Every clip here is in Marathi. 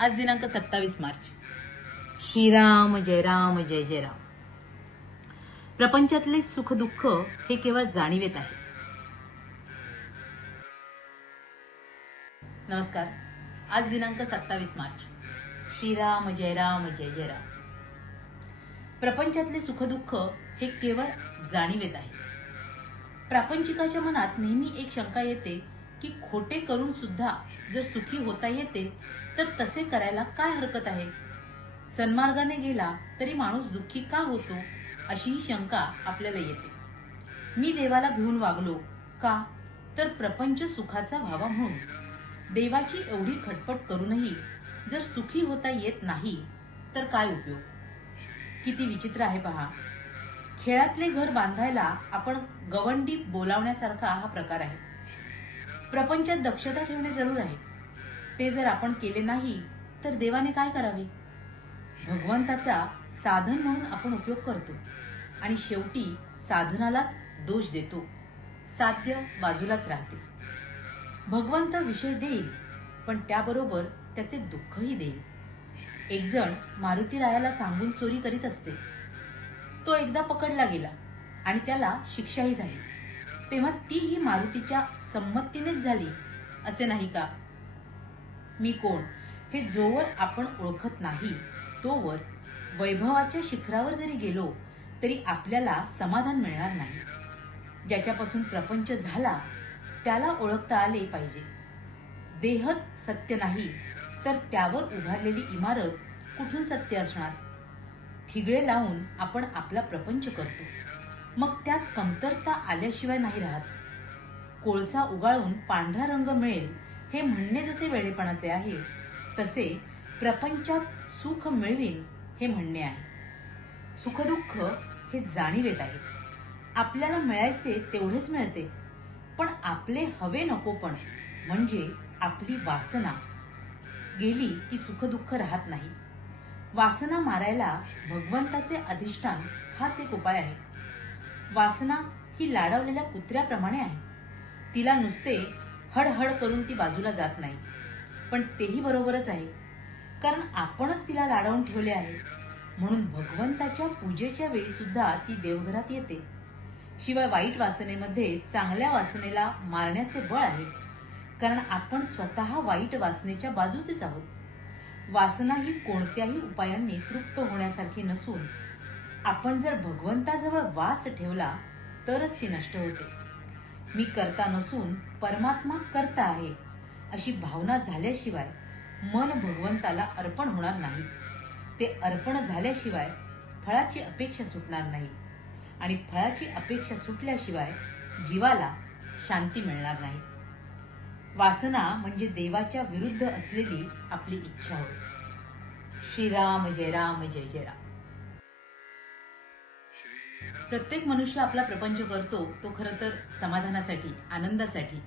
आज दिनांक 27 मार्च. श्रीराम जय राम जय जय राम. प्रपंचातले सुख दुःख हे केवळ जाणीवेत आहे. नमस्कार. आज दिनांक 27 मार्च. श्रीराम जय राम जय जय राम. प्रपंचातले सुख दुःख हे केवळ जाणीवेत आहे. प्रापंचिकाच्या मनात नेहमी एक शंका येते की खोटे करून सुद्धा जर सुखी होता येते तर तसे करायला काय हरकत आहे. सन्मार्गाने गेला तरी माणूस दुःखी का होतो अशी ही शंका आपल्याला येते. मी देवाला भिवून वागलो का तर प्रपंच सुखाचा व्हावा म्हणून. देवाची एवढी खटपट करूनही जर सुखी होता येत नाही तर काय उपयोग. किती विचित्र आहे पहा. खेळातले घर बांधायला आपण गवंडी बोलावण्यासारखा हा प्रकार आहे. प्रपंचात दक्षता ठेवणे जरूर आहे. ते जर आपण केले नाही तर देवाने काय करावे. भगवंताचा साधन म्हणून आपण उपयोग करतो आणि शेवटी साधनालाच दोष देतो. साध्य बाजूलाच राहते. भगवंत विषय देईल पण त्याबरोबर त्याचे दुःखही देईल. एक जण मारुतीरायाला सांगून चोरी करीत असते. तो एकदा पकडला गेला आणि त्याला शिक्षाही झाली. तेव्हा तीही मारुतीच्या संमतीनेच झाली असे नाही का. मी कोण हे जोवर आपण ओळखत नाही तोवर वैभवाच्या शिखरावर जरी गेलो तरी आपल्याला समाधान मिळणार नाही. ज्याच्यापासून प्रपंच झाला त्याला ओळखता आले पाहिजे. देहच सत्य नाही तर त्यावर उभारलेली इमारत कुठून सत्य असणार. ठिगळे लावून आपण आपला प्रपंच करतो मग त्यात कमतरता आल्याशिवाय नाही राहत. कोळसा उगाळून पांढरा रंग मिळेल हे म्हणणे जसे वेडेपणाचे आहे तसे प्रपंचात सुख मिळवीन हे म्हणणे आहे. सुखदुःख हे जाणीवेत आहे. आपल्याला मिळायचे तेवढेच मिळते पण आपले हवे नकोपण म्हणजे आपली वासना गेली की सुखदुःख राहत नाही. वासना मारायला भगवंताचे अधिष्ठान हाच एक उपाय आहे. वासना ही लाडवलेल्या कुत्र्याप्रमाणे आहे. तिला नुसते हडहड करून ती बाजूला जात नाही. पण तेही बरोबरच आहे कारण आपणच तिला लाडवून ठेवले आहे. म्हणून भगवंताच्या पूजेच्या वेळी सुद्धा ती देवघरात येते. शिवाय वाईट वासनेमध्ये चांगल्या वासनेला मारण्याचे बळ आहे कारण आपण स्वतः वाईट वासनेच्या बाजूचेच आहोत. वासना ही कोणत्याही उपायांनी तृप्त होण्यासारखी नसून आपण जर भगवंताजवळ वास ठेवला तरच ती नष्ट होते. मी करता नसून परमात्मा करता आहे अशी भावना झाल्याशिवाय मन भगवंताला अर्पण होणार नाही. ते अर्पण झाल्याशिवाय फळाची अपेक्षा सुटणार नाही आणि फळाची अपेक्षा सुटल्याशिवाय जीवाला शांती मिळणार नाही. वासना म्हणजे देवाच्या विरुद्ध असलेली आपली इच्छा होय. श्रीराम जय राम जय जय राम. प्रत्येक मनुष्य आपला प्रपंच करतो तो खरं तर समाधानासाठी, आनंदासाठी.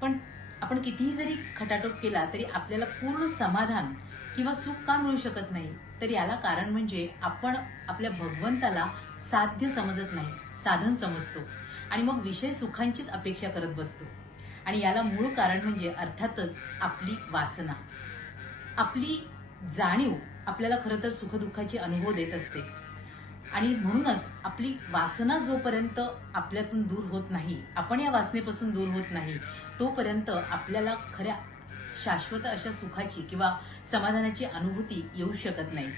पण आपण कितीही जरी खटाटोप केला तरी आपल्याला पूर्ण समाधान किंवा सुख का मिळू शकत नाही. तर याला कारण म्हणजे आपण आपल्या भगवंताला साध्य समजत नाही, साधन समजतो आणि मग विषय सुखांचीच अपेक्षा करत बसतो. आणि याला मूळ कारण म्हणजे अर्थातच आपली वासना. आपली जाणीव आपल्याला खरं तर सुखदुःखाची अनुभव देत असते आणि म्हणूनच आपली वासना जोपर्यंत आपल्यातून दूर होत नाही, आपण या वासनेपासून दूर होत नाही तोपर्यंत आपल्याला खऱ्या शाश्वत अशा सुखाची किंवा समाधानाची अनुभूती येऊ शकत नाही.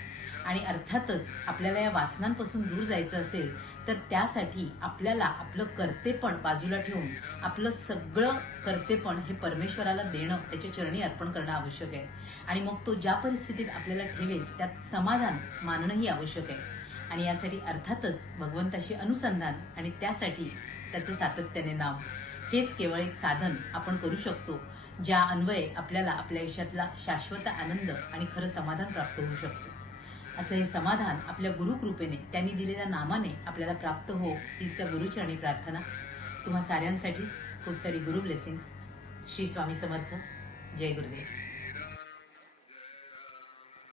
आणि अर्थातच आपल्याला या वासनांपासून दूर जायचं असेल तर त्यासाठी आपल्याला आपलं कर्तेपण बाजूला ठेवून आपलं सगळं कर्तेपण हे परमेश्वराला देणं, त्याच्या चरणी अर्पण करणं आवश्यक आहे. आणि मग तो ज्या परिस्थितीत आपल्याला ठेवेल त्यात समाधान मानणंही आवश्यक आहे. आणि यासाठी अर्थातच भगवंताशी अनुसंधान आणि त्यासाठी त्याचे सातत्याने नाम हेच केवळ एक साधन आपण करू शकतो ज्या अन्वये आपल्याला आपल्या आयुष्यातला शाश्वत आनंद आणि खरं समाधान प्राप्त होऊ शकतो. असं हे समाधान आपल्या गुरुकृपेने त्यांनी दिलेल्या नामाने आपल्याला प्राप्त हो हीच त्या गुरुचरणी प्रार्थना. तुम्हा साऱ्यांसाठी खूप सारी गुरु ब्लेसिंग्स. श्री स्वामी समर्थ. जय गुरुदेव.